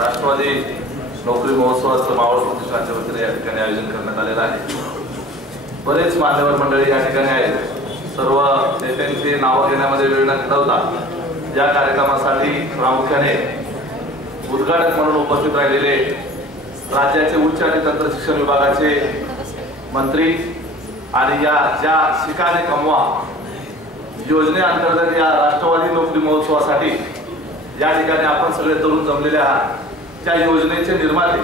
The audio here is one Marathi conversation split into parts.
राष्ट्रवादी नोकरी महोत्सवाचं मावळ प्रतिष्ठानच्या वतीने या ठिकाणी आयोजन करण्यात आलेलं आहे। बरेच मान्यवर मंडळी या ठिकाणी आहेत। सर्व नेत्यांची नावं घेण्यामध्ये वेळ न घालवता या कार्यक्रमासाठी प्रामुख्याने उद्घाटक म्हणून उपस्थित राहिलेले राज्याचे उच्च आणि तंत्र शिक्षण विभागाचे मंत्री आणि या ज्या शिकाने कमवा योजनेअंतर्गत या राष्ट्रवादी नोकरी महोत्सवासाठी या ठिकाणी आपण सगळे तरुण जमलेले आहात। त्या योजनेचे निर्माते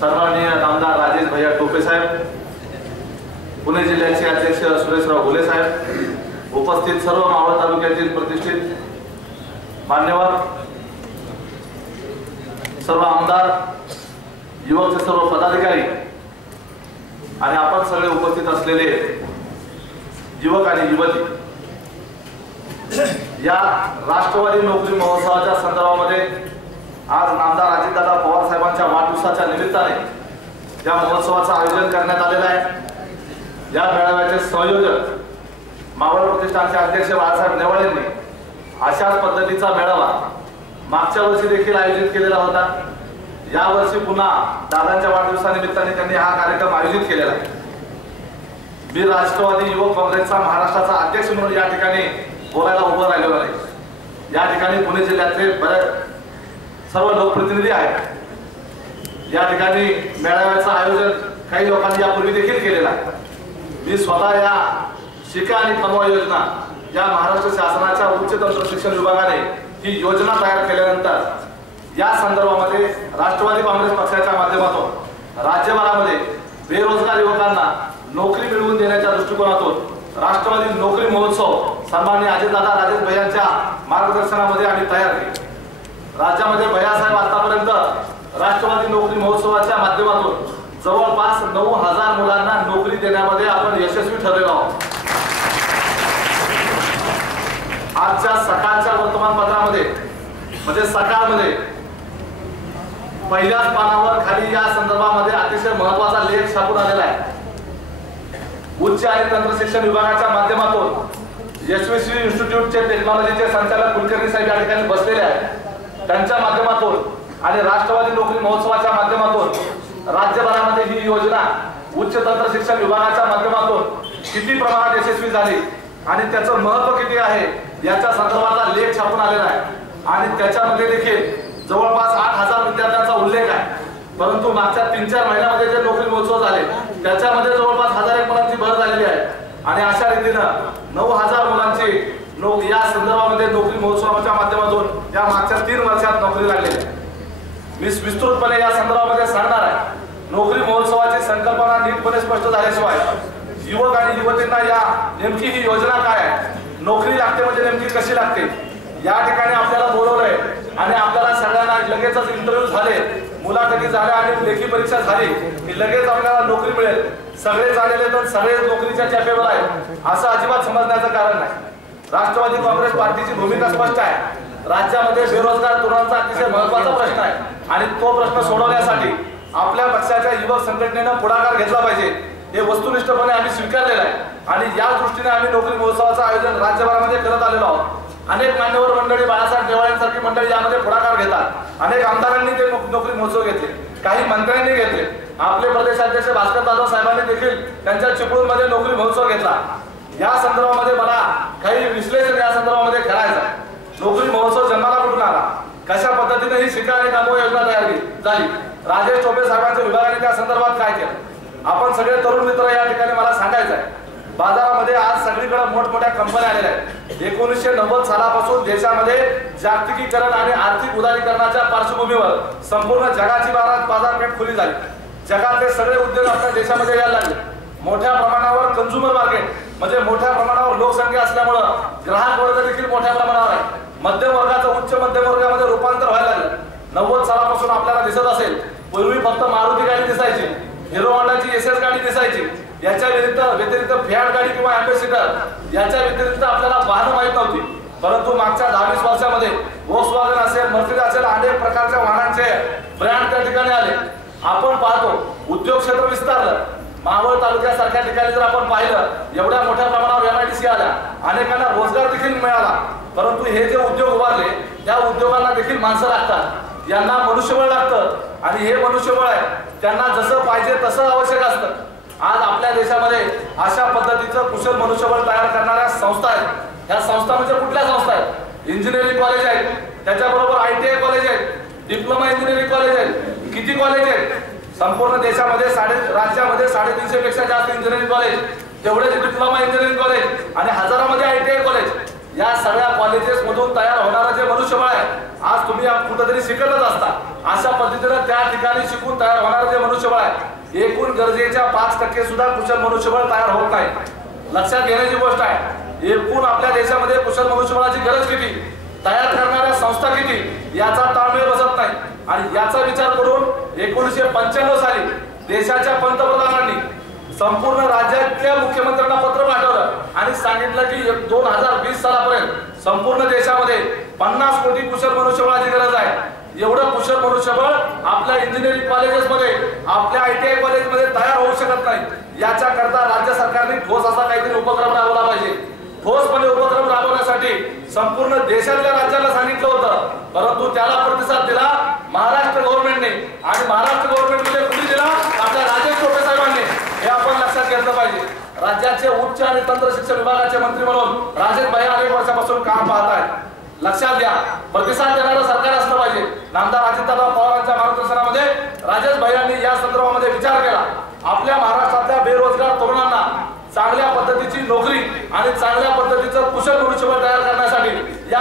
सन्माननीय आमदार राजेश भैया टोपे साहेब, पुणे जिल्ह्याचे अध्यक्ष सुरेशराव घोले साहेब, उपस्थित सर्व मावळ तालुक्यातील प्रतिष्ठित मान्यवर, सर्व आमदार, युवकचे सर्व पदाधिकारी आणि आपण सगळे उपस्थित असलेले युवक आणि युवती, या राष्ट्रवादी नोकरी महोत्सवाच्या संदर्भामध्ये आज नामदार अजितदादा पवार साहेबांच्या वाढदिवसाच्या निमित्ताने या महोत्सवाचं आयोजन करण्यात आलेलं आहे। या मेळाव्याचे संयोजक मावळ प्रतिष्ठानचे अध्यक्ष बाळासाहेब नेवाळेंनी अशाच पद्धतीचा मेळावा मागच्या वर्षी देखील आयोजित केलेला होता। या वर्षी पुन्हा दादांच्या वाढदिवसानिमित्ताने त्यांनी हा कार्यक्रम आयोजित केलेला आहे। मी राष्ट्रवादी युवक काँग्रेसचा महाराष्ट्राचा अध्यक्ष म्हणून या ठिकाणी बोलायला उभं राहिलेलो नाही। या ठिकाणी पुणे जिल्ह्यातले बरेच सर्व लोकप्रतिनिधी आहेत। या ठिकाणी मेळाव्याचं आयोजन काही लोकांनी यापूर्वी देखील केलेलं आहे। मी स्वतः या शिका आणि कमवा योजना या महाराष्ट्र शासनाच्या उच्च तंत्र शिक्षण विभागाने ही योजना तयार केल्यानंतर या संदर्भामध्ये राष्ट्रवादी काँग्रेस पक्षाच्या माध्यमातून राज्यभरामध्ये बेरोजगार युवकांना नोकरी मिळवून देण्याच्या दृष्टिकोनातून राष्ट्रवादी नोकरी महोत्सव सन्माननीय अजितदादा राजेश भैयांच्या मार्गदर्शनामध्ये आम्ही तयार केले। राज्यामध्ये भैयासाहेब आतापर्यंत राष्ट्रवादी नोकरी महोत्सवाच्या माध्यमातून जवळपास 9,000 मुलांना नोकरी देण्यामध्ये आपण यशस्वी ठरलेलो आहोत। आजच्या सकाळच्या वर्तमानपत्रामध्ये म्हणजे सकाळमध्ये पहिल्याच पानावर खाली या संदर्भामध्ये अतिशय महत्त्वाचा लेख छापून आलेला आहे। उच्च आणि तंत्र शिक्षण विभागाच्या माध्यमातून यशस्वी इन्स्टिट्यूटचे टेक्नॉलॉजीचे संचालक कुलकर्णी साहेब या ठिकाणी बसलेले आहेत। त्यांच्या माध्यमातून आणि राष्ट्रवादी नोकरी महोत्सवाच्या माध्यमातून राज्यभरामध्ये ही योजना उच्च तंत्र शिक्षण विभागाच्या माध्यमातून किती प्रमाणात यशस्वी झाली आणि त्याचं महत्त्व किती आहे याच्या संदर्भातला लेख छापून आलेला आहे। आणि त्याच्यामध्ये देखील जवळपास 8,000 विद्यार्थ्यांचा उल्लेख आहे। परंतु मागच्या 3-4 महिन्यामध्ये जे नोकरी महोत्सव झाले त्याच्यामध्ये जवळपास 1,001 मुलांची भर झालेली आहे आणि अशा रीतीनं 9,000 मुलांची या संदर्भामध्ये नोकरी महोत्सवाच्या माध्यमातून या मागच्या 3 वर्षात नोकरी लागलेली आहे। मी विस्तृतपणे या संदर्भामध्ये सांगणार आहे। नोकरी महोत्सवाची संकल्पना नीटपणे स्पष्ट झाल्याशिवाय युवक आणि युवतींना या नेमकी ही योजना काय आहे, नोकरी लागते म्हणजे नेमकी कशी लागते, या ठिकाणी आपल्याला बोलवलंय आणि आपल्याला सगळ्यांना लगेचच इंटरव्ह्यू झाले, मुलाखती झाल्या आणि लेखी परीक्षा झाली की लगेच आपल्याला नोकरी मिळेल, सगळे झालेले तर सगळे नोकरीच्या चॅपेवर आहेत असं अजिबात समजण्याचं कारण नाही। राष्ट्रवादी काँग्रेस पार्टीची भूमिका स्पष्ट आहे। राज्यामध्ये बेरोजगार तरुणांचा अतिशय महत्त्वाचा प्रश्न आहे आणि तो प्रश्न सोडवण्यासाठी आपल्या पक्षाच्या युवक संघटनेनं पुढाकार घेतला पाहिजे हे वस्तुनिष्ठपणे आम्ही स्वीकारलेलं आहे आणि या दृष्टीने आम्ही नोकरी महोत्सवाचं आयोजन राज्यभरामध्ये करत आलेलो आहोत। अनेक मान्यवर मंडळी, बाळासाहेब नेवाळेंसारखी मंडळी यामध्ये पुढाकार घेतात। अनेक आमदारांनी ते नोकरी महोत्सव घेतले, काही मंत्र्यांनी घेतले, आपले प्रदेशाध्यक्ष भास्कर जाधव साहेबांनी देखील त्यांच्या चिपळूणमध्ये नोकरी महोत्सव घेतला। या संदर्भामध्ये मला काही विश्लेषण या संदर्भामध्ये करायचं आहे। नोकरी महोत्सव जन्माला कुठून आला, कशा पद्धतीने ही शिका आणि कमवा योजना तयार झाली, राजेश टोपे साहेबांच्या विभागाने त्या संदर्भात काय केलं, आपण सगळे तरुण मित्र या ठिकाणी मला सांगायचं आहे। बाजारामध्ये आज सगळीकडे मोठमोठ्या कंपन्या आलेल्या आहेत। 1990 सालापासून देशामध्ये जागतिकीकरण आणि आर्थिक उदारीकरणाच्या पार्श्वभूमीवर संपूर्ण जगाची बाजारपेठ खुली झाली। जगातले सगळे उद्योग आपल्या देशामध्ये यायला लागले। मोठ्या प्रमाणावर कंझ्युमर मार्केट म्हणजे मोठ्या प्रमाणावर लोकसंख्या असल्यामुळं ग्राहक वर्ग देखील मोठ्या प्रमाणावर आहे। मध्यम वर्गाचं उच्च मध्यम वर्गामध्ये रूपांतर व्हायला लागलं। 90 सालापासून आपल्याला दिसत असेल, पूर्वी फक्त मारुती गाडी दिसायची, हिरो होंडाची एसएस गाडी दिसायची, याच्या व्यतिरिक्त फियाट गाडी किंवा अँबेसिडर याच्या व्यतिरिक्त आपल्याला वाहनं माहीत नव्हती। परंतु मागच्या 10-20 वर्षामध्ये व्होक्सवॅगन असेल, मर्सिडीज असेल, अनेक प्रकारच्या वाहनांचे ब्रँड त्या ठिकाणी आले। आपण पाहतो उद्योग क्षेत्र विस्तारलं। मावळ तालुक्यासारख्या ठिकाणी जर आपण पाहिलं, एवढ्या मोठ्या प्रमाणावर MIDC आल्या, अनेकांना रोजगार देखील मिळाला। परंतु हे जे उद्योग उभारले त्या उद्योगांना देखील माणसं लागतात। यांना मनुष्यबळ लागतं आणि हे मनुष्यबळ आहे त्यांना जसं पाहिजे तसं आवश्यक असतं. आज आपल्या देशामध्ये अशा पद्धतीचं कुशल मनुष्यबळ तयार करणाऱ्या संस्था आहेत. ह्या संस्था म्हणजे कुठल्या संस्था आहेत? इंजिनिअरिंग कॉलेज आहेत, त्याच्याबरोबर ITI कॉलेज आहेत, डिप्लोमा इंजिनिअरिंग कॉलेज आहेत. किती कॉलेज आहेत? संपूर्ण देशामध्ये राज्यामध्ये 350 पेक्षा जास्त इंजिनिअरिंग कॉलेज, तेवढेच डिप्लोमा इंजिनिअरिंग कॉलेज आणि हजारामध्ये ITI कॉलेज. या सगळ्या कॉलेजेस मधून तयार होणारं जे मनुष्यबळ आहे, आज तुम्ही कुठेतरी शिकतच असता. अशा पद्धतीनं त्या ठिकाणी शिकून तयार होणारं जे मनुष्यबळ आहे, एकूण गरजेच्या 5% सुद्धा कुशल मनुष्यबळ तयार होत नाही. लक्षात घेण्याची गोष्ट आहे. एकूण आपल्या देशामध्ये कुशल मनुष्यबळाची गरज किती, तयार करणाऱ्या संस्था किती, याचा ताळमेळ बसत नाही. आणि याचा विचार करून 1995 साली देशाच्या पंतप्रधानांनी संपूर्ण राज्यातल्या मुख्यमंत्र्यांना पत्र पाठवलं आणि सांगितलं की 2020 सालापर्यंत संपूर्ण देशामध्ये 50 कोटी कुशल मनुष्यबळाची गरज आहे. एवढं कुशल मनुष्यबळ आपल्या इंजिनिअरिंग कॉलेजेसमध्ये, आपल्या ITI कॉलेजमध्ये तयार होऊ शकत नाही. याच्या करता राज्य सरकारने ठोस असा काहीतरी उपक्रम राबवला पाहिजे. ठोसपणे उपक्रम राबवण्यासाठी संपूर्ण देशातल्या राज्याला सांगितलं होतं, परंतु त्याला प्रतिसाद दिला महाराष्ट्र गव्हर्नमेंटने. आणि महाराष्ट्र गव्हर्नमेंटमध्ये कुणी दिला? आपल्या राजेश टोपे साहेबांनी. हे आपण लक्षात घेतलं पाहिजे. राज्याचे उच्च आणि तंत्र शिक्षण विभागाचे मंत्री म्हणून राजेश भाई अनेक वर्षापासून काम पाहत आहेत. लक्षात घ्या, प्रतिसाद देणारं सरकार असलं पाहिजे. नामदार अजितदादा पवारांच्या मार्गदर्शनामध्ये राजेश भाईंनी या संदर्भामध्ये विचार केला. आपल्या महाराष्ट्रातल्या बेरोजगार तरुणांना चांगल्या पद्धतीची नोकरी आणि चांगल्या पद्धतीचं कुशल मनुष्यबळ तयार करण्यासाठी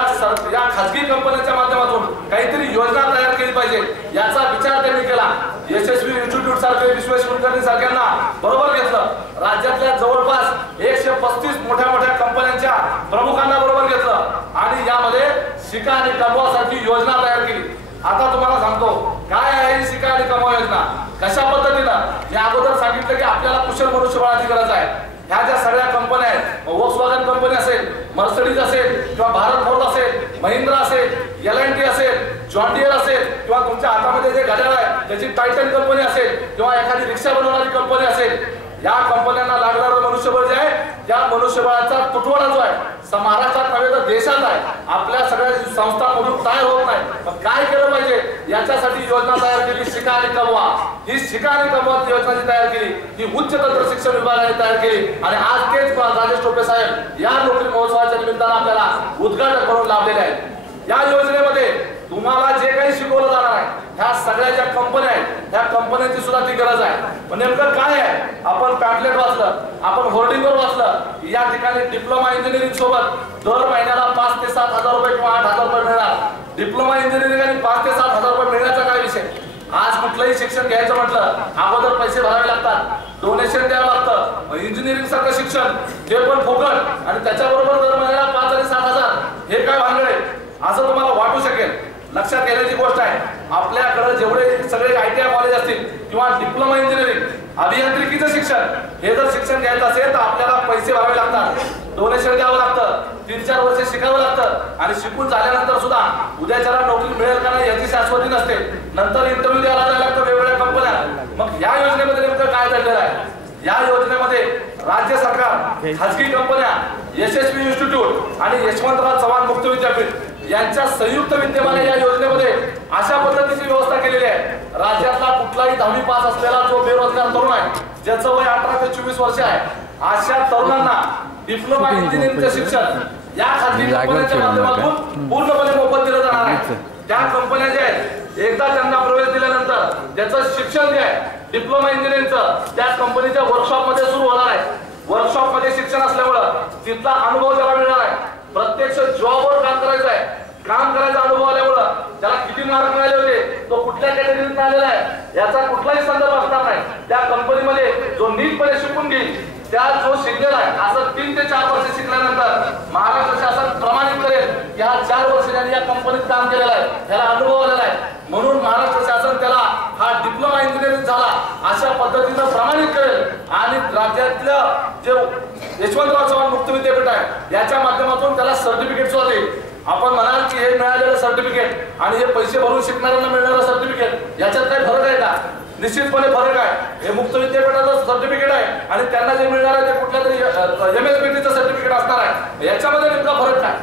या खासगी कंपन्यांच्या माध्यमातून काहीतरी योजना तयार केली पाहिजे, याचा विचार त्यांनी केला. यशस्वी इन्स्टिट्यूट सारखे, विश्वेश्वर कुलकर्णी सारख्यांना बरोबर घेतलं. राज्यातल्या जवळपास 135 मोठ्या मोठ्या कंपन्यांच्या प्रमुखांना बरोबर घेतलं आणि यामध्ये शिका आणि कमवासाठी योजना तयार केली. आता तुम्हाला सांगतो काय आहे ही शिका आणि कमवा योजना, कशा पद्धतीनं. मी अगोदर सांगितलं की आपल्याला कुशल मनुष्यबळाची गरज आहे. ह्या ज्या सगळ्या कंपन्या आहेत, वॉक्सवॅगन कंपनी असेल, मर्सिडीज असेल किंवा भारत फोर्ड असेल, महिंद्रा असेल, L&T असेल, जॉन डियर असेल किंवा तुमच्या हातामध्ये जे घड्याळ आहे त्याची टायटन कंपनी असेल किंवा एखादी रिक्षा बनवणारी कंपनी असेल, या कंपन्यांना लागणारं मनुष्यबळ जे आहे त्या मनुष्यबळाचा तुटवडा जो आहे महाराष्ट्रात नव्हे तर देशात आहे. आपल्या सगळ्या संस्थांमधून तयार होत नाही. पण काय केलं पाहिजे याच्यासाठी योजना तयार केली, शिका आणि कमवा. ही शिका आणि कमवा योजना जी तयार केली ही उच्च तंत्र शिक्षण विभागाने तयार केली आणि आज तेच राजेश टोपे साहेब या नोकरी महोत्सवाच्या निमित्तानं आपल्याला उद्घाटन करून लाभलेले आहेत. या योजनेमध्ये तुम्हाला जे काही शिकवलं जाणार आहे, ह्या सगळ्या ज्या कंपन्या आहेत त्या कंपन्यांची सुद्धा ती गरज आहे. पण नेमकं काय आहे, आपण पॅम्पलेट वाचलं, आपण होर्डिंगवर वाचलं, या ठिकाणी डिप्लोमा इंजिनिअरिंग सोबत दर महिन्याला 5 ते 7 हजार रुपये किंवा 8 हजार रुपये मिळणार. डिप्लोमा इंजिनिअरिंग आणि 5 ते 7 हजार रुपये मिळण्याचा काय विषय. आज कुठलंही शिक्षण घ्यायचं म्हटलं अगोदर पैसे भरावे लागतात, डोनेशन द्यावं लागतं. इंजिनिअरिंग सारखं शिक्षण ते पण फुकट आणि त्याच्याबरोबर दर महिन्याला 5 आणि 7 हजार, हे काय भानगड आहे असं तुम्हाला वाटू शकेल. लक्षात घेण्याची गोष्ट आहे, आपल्याकडे जेवढे सगळे ITI कॉलेज असतील किंवा डिप्लोमा इंजिनिअरिंग, अभियांत्रिकीचं शिक्षण, हे जर शिक्षण घ्यायचं असेल तर आपल्याला पैसे भरावे लागतात, डोनेशन द्यावं लागतं, 3-4 वर्ष शिकावं लागतं आणि शिकून झाल्यानंतर सुद्धा उद्याच्याला नोकरी मिळेल का नाही याची शाश्वती नसते. नंतर इंटरव्ह्यू द्यायला जायला लागतं वेगवेगळ्या कंपन्या. मग या योजनेमध्ये नेमकं काय झालेलं आहे? या योजनेमध्ये राज्य सरकार, खासगी कंपन्या, यशस्वी इन्स्टिट्यूट आणि यशवंतराव चव्हाण मुक्त विद्यापीठ यांच्या संयुक्त विद्यमाने या योजनेमध्ये अशा पद्धतीची व्यवस्था केलेली आहे. राज्यातला कुठलाही 10वी पास असलेला जो बेरोजगार तरुण आहे, ज्याचं वय 18 ते 24 वर्ष आहे, अशा तरुणांना डिप्लोमा इंजिनिअरिंगचं शिक्षण या खासगी कंपन्यांच्या माध्यमातून पूर्णपणे मोफत दिलं जाणार आहे. त्या कंपन्या ज्या आहेत, एकदा त्यांना प्रवेश दिल्यानंतर त्याचं शिक्षण जे आहे डिप्लोमा इंजिनिअरिंगचं त्या कंपनीच्या वर्कशॉपमध्ये सुरू होणार आहे. वर्कशॉपमध्ये शिक्षण असल्यामुळं तिथला अनुभव त्याला मिळणार आहे. प्रत्यक्ष जॉबवर काम करायचं आहे, काम करायचा अनुभव आल्यामुळं त्याला किती मार्क मिळाले होते, तो कुठल्या कॅटेगरीत आलेला आहे याचा कुठलाही संदर्भ असणार नाही. त्या कंपनीमध्ये जो नीटपणे शिकून घेईल, त्या जो शिकलेला आहे, असं 3 ते 4 वर्ष शिकल्यानंतर महाराष्ट्र शासन प्रमाणित करेल की हा 4 वर्ष त्यांनी या कंपनीत काम केलेलं आहे, त्याला अनुभव आलेला आहे, म्हणून महाराष्ट्र शासन त्याला हा डिप्लोमा इंजिनिअरिंग झाला अशा पद्धतीनं प्रमाणित करेल आणि राज्यातलं जे यशवंतराव चव्हाण मुक्त विद्यापीठ आहे याच्या माध्यमातून त्याला सर्टिफिकेट सुद्धा देईल. आपण म्हणाल की हे मिळालेलं सर्टिफिकेट आणि हे पैसे भरून शिकणाऱ्यांना मिळणारं सर्टिफिकेट याच्यात काही फरक आहे का? निश्चितपणे फरक आहे. हे मुक्त विद्यापीठाचं सर्टिफिकेट आहे आणि त्यांना जे मिळणार आहे ते कुठल्या तरी MSBTचं सर्टिफिकेट असणार आहे. याच्यामध्ये नेमका फरक काय?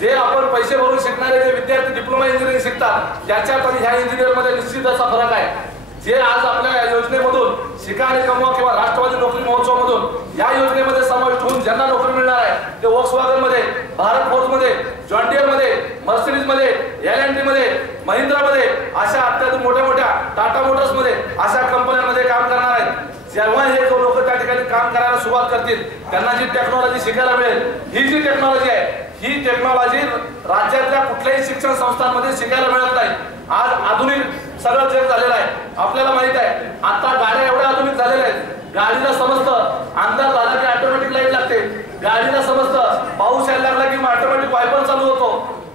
जे आपण पैसे भरून शिकणारे जे विद्यार्थी डिप्लोमा इंजिनिअरिंग शिकतात त्याच्यात आणि ह्या इंजिनियर मध्ये निश्चित असा फरक आहे। जे आज आपल्या योजनेमधून शिका आणि कमवा किंवा राष्ट्रवादी नोकरी महोत्सव मधून या योजनेमध्ये समाविष्ट होऊन ज्यांना नोकरी मिळणार आहे ते वॉक्सवॅगन मध्ये, भारत फोर्स मध्ये, जॉन डियर मध्ये, मर्सिडीज मध्ये, L&T मध्ये, महिंद्रा मध्ये अशा अत्याधिक मोठ्या टाटा मोटर्स मध्ये अशा कंपन्यांमध्ये काम करणार आहेत। जेव्हा हे जो लोक त्या ठिकाणी काम करायला सुरुवात करतील त्यांना जी टेक्नॉलॉजी शिकायला मिळेल, ही जी टेक्नॉलॉजी आहे ही टेक्नॉलॉजी राज्यातल्या कुठल्याही शिक्षण संस्थांमध्ये शिकायला मिळत नाही। आज आधुनिक सगळं जग झालेलं आहे, आपल्याला माहित आहे। आता गाड्या एवढ्या आधुनिक झालेल्या आहेत, गाडीला समजतं अंधार झाला की ऑटोमॅटिक लाईट लागते, गाडीला समजतं पाऊस यायला लागला की ऑटोमॅटिक वायपर चालू होतो,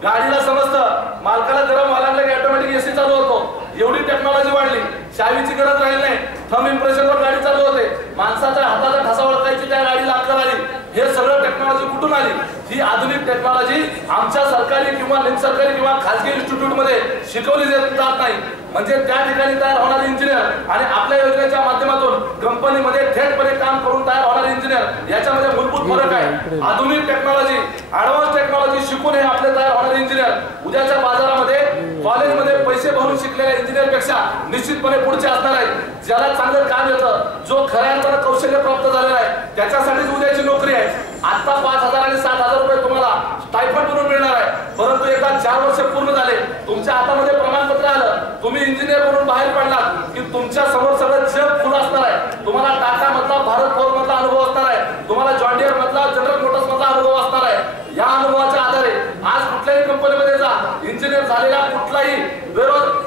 गाडीला समजतं मालकाला गरम व्हायला लागलं की ऑटोमॅटिक एसी चालू होतो। एवढी टेक्नॉलॉजी वाढली, चावीची गरज राहिली नाही, थंब इम्प्रेशनवर गाडी चालू होते, माणसाच्या हाताचा ठसा ओळखायची त्या गाडीला अक्कल आली। हे सगळं टेक्नॉलॉजी कुठून आली? ही आधुनिक टेक्नॉलॉजी आमच्या सरकारी किंवा निमसरकारी किंवा खासगी इन्स्टिट्यूट मध्ये शिकवली जात नाही। म्हणजे त्या ठिकाणी तयार होणारे इंजिनियर आणि आपल्या योजनेच्या माध्यमातून कंपनीमध्ये थेटपणे काम करून तयार होणारे इंजिनियर याच्यामध्ये मूलभूत फरक आहे। आधुनिक टेक्नॉलॉजी, ऍडव्हान्स टेक्नॉलॉजी शिकून हे आपले तयार होणारे इंजिनियर उद्याच्या बाजारामध्ये कॉलेजमध्ये पैसे भरून शिकलेल्या इंजिनियर पेक्षा निश्चितपणे पुढचे असणार आहेत। ज्याला चांगलं काम येतं, जो खऱ्या अर्थानं कौशल्य प्राप्त झालेला आहे त्याच्यासाठीच उद्याची नोकरी आहे। आता 5,000 आणि 7,000 रुपये तुम्हाला स्टायफंड म्हणून मिळणार आहे, परंतु एकदा 4 वर्ष पूर्ण झाले, तुमच्या हातामध्ये प्रमाणपत्र आलं, तुम्ही इंजिनियर म्हणून बाहेर पडलात की तुमच्या समोर सगळं जग खुलं असणार आहे। तुम्हाला टाटा मधला, भारत फोर्स मधला अनुभव असणार आहे, तुम्हाला जॉन डियर मधला, जनरल मोटर्स मधला अनुभव असणार आहे। या अनुभवाच्या आधारे आज कुठल्याही कंपनीमध्ये जा, इंजिनियर झालेला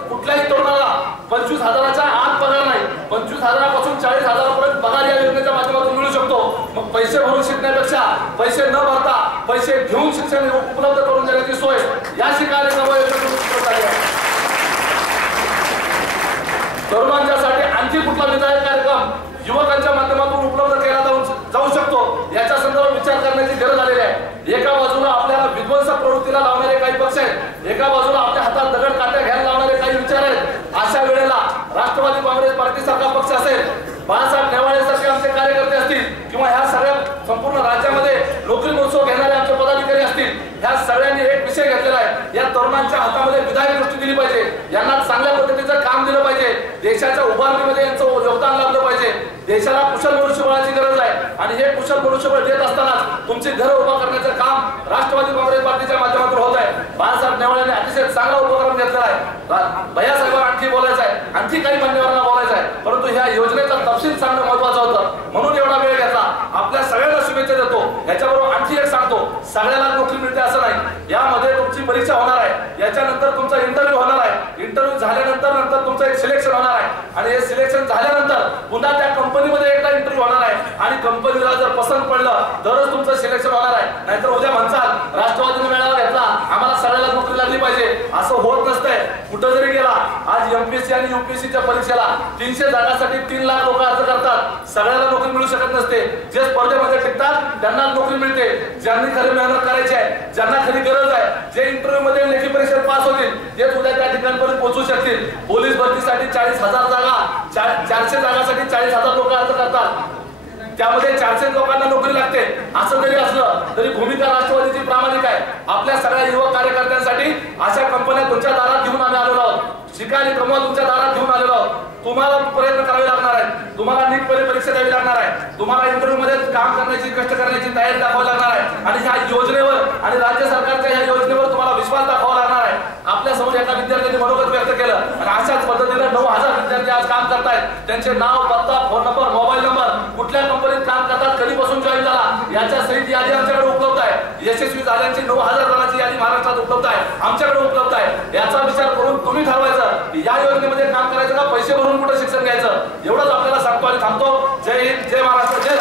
कुठल्याही तरुणाला 25,000च्या आत पगार नाही, 25,000पासून 40,000पर्यंत पगार या योजनेच्या माध्यमातून मिळू शकतो। मग पैसे भरून शिकण्यापेक्षा पैसे न भरता पैसे घेऊन शिक्षण उपलब्ध करून देण्याची सोय या शिकायला तरुणांच्यासाठी आणखी कुठला विधायक कार्यक्रम युवकांच्या माध्यमातून उपलब्ध केला जाऊ शकतो याच्या संदर्भात विचार करण्याची गरज आलेली आहे। एका बाजूला आपल्याला विध्वंसक प्रवृत्तीला लावणारे काही पक्ष आहेत, एका बाजूला आपल्या हातात दगड काट्या घ्यायला लावणारे काही विचार आहेत। अशा वेळेला राष्ट्रवादी काँग्रेस पार्टी सारखा पक्ष असेल, बाळासाहेब नेवाळे सारखे आमचे कार्यकर्ते असतील किंवा ह्या सगळ्या संपूर्ण राज्यामध्ये नोकरी महोत्सव घेणारे आमचे पदाधिकारी असतील, ह्या सगळ्यांनी एक विषय घेतलेला आहे, या तरुणांच्या हातामध्ये विधायक दृष्टी दिली पाहिजे, यांना चांगल्या पद्धतीचं काम दिलं पाहिजे, देशाच्या उभारणीमध्ये यांचं योगदान लाभलं पाहिजे। देशाला कुशल मनुष्यबळाची गरज आहे आणि हे कुशल मनुष्यबळ देत असतानाच तुमची घरं उभा करण्याचं काम राष्ट्रवादी काँग्रेस पार्टीच्या माध्यमातून होत आहे। बाळासाहेब नेवाळ्यांनी अतिशय चांगला उपक्रम घेतलेला आहे। भैयासाहेबांना आणखी बोलायचं आहे, आणखी काही मान्यवरांना बोलायचं आहे, परंतु ह्या योजनेचा तपशील सांगणं महत्वाचं होतं म्हणून एवढा वेळ घेतला। आपल्या सगळ्यांना शुभेच्छा देतो। याच्याबरोबर आणखी एक सांगतो, सगळ्याला नोकरी मिळते असं नाही, यामध्ये तुमची परीक्षा होणार आहे, याच्यानंतर तुमचा इंटरव्ह्यू होणार आहे, इंटरव्ह्यू झाल्यानंतर तुमचं एक सिलेक्शन होणार आहे आणि हे सिलेक्शन झाल्यानंतर पुन्हा त्या कंपनीमध्ये एकदा इंटरव्ह्यू होणार आहे आणि कंपनीला जर पसंत पडलं तरच तुमचं सिलेक्शन होणार आहे। नाहीतर उद्या म्हणसाल राष्ट्रवादीने मेळावा घेतला, आम्हाला सगळ्याला नोकरी लागली पाहिजे, असं होत नसतंय। कुठं जरी गेला, आज एमपीएससी आणि यूपीएससीच्या परीक्षेला 300 जागांसाठी 3 लाख लोक अर्ज करतात, सगळ्याला नोकरी मिळू शकत नसते। जे स्पर्धेमध्ये टिकतात त्यांना नोकरी मिळते, ज्यांनी खरी मेहनत करायची आहे, ज्यांना खरी गरज आहे, जे इंटरव्ह्यू मध्ये लेखी परीक्षेत पास होतील तेच उद्या त्या ठिकाणपर्यंत पोहोचू शकतील। पोलीस भरतीसाठी 40,000 जागा, 400 जागांसाठी 40,000 लोक अर्ज करतात, त्यामध्ये 400 लोकांना नोकरी लागते। असं जरी असलं तरी भूमिका राष्ट्रवादीची प्रामाणिक आहे। आपल्या सगळ्या युवक कार्यकर्त्यांसाठी अशा कंपन्या तुमच्या दारात घेऊन आम्ही आलेलो आहोत, शिका आणि कमवा तुमच्या दारात घेऊन आलेलो आहोत। तुम्हाला प्रयत्न करावे लागणार आहे, तुम्हाला नीटपणे परीक्षा द्यावी लागणार आहे, तुम्हाला इंटरव्ह्यू मध्ये काम करण्याची, कष्ट करण्याची तयारी दाखवावी लागणार आहे आणि ह्या योजनेवर आणि राज्य सरकारच्या ह्या योजनेवर तुम्हाला विश्वास दाखवावा लागणार आहे। आपल्या समोर एका विद्यार्थ्यांनी मनोगत व्यक्त केलं आणि अशाच पद्धतीने 9,000 विद्यार्थी आज काम करतायत। त्यांचे नाव, पत्ता, फोन नंबर, मोबाईल नंबर, कुठल्या कंपनीत काम करतात, कधीपासून जॉईन झाला याच्या सहित यादी आमच्याकडे उपलब्ध आहे। यशस्वी झाल्यांची 9,000 जणांची यादी महाराष्ट्रात उपलब्ध आहे, आमच्याकडे उपलब्ध आहे। याचा विचार करून तुम्ही ठरवायचं की या योजनेमध्ये काम करायचं का पैसे भरून कुठे शिक्षण घ्यायचं। एवढंच आपल्याला सांगतो आणि थांबतो। जय हिंद, जय महाराष्ट्र, जय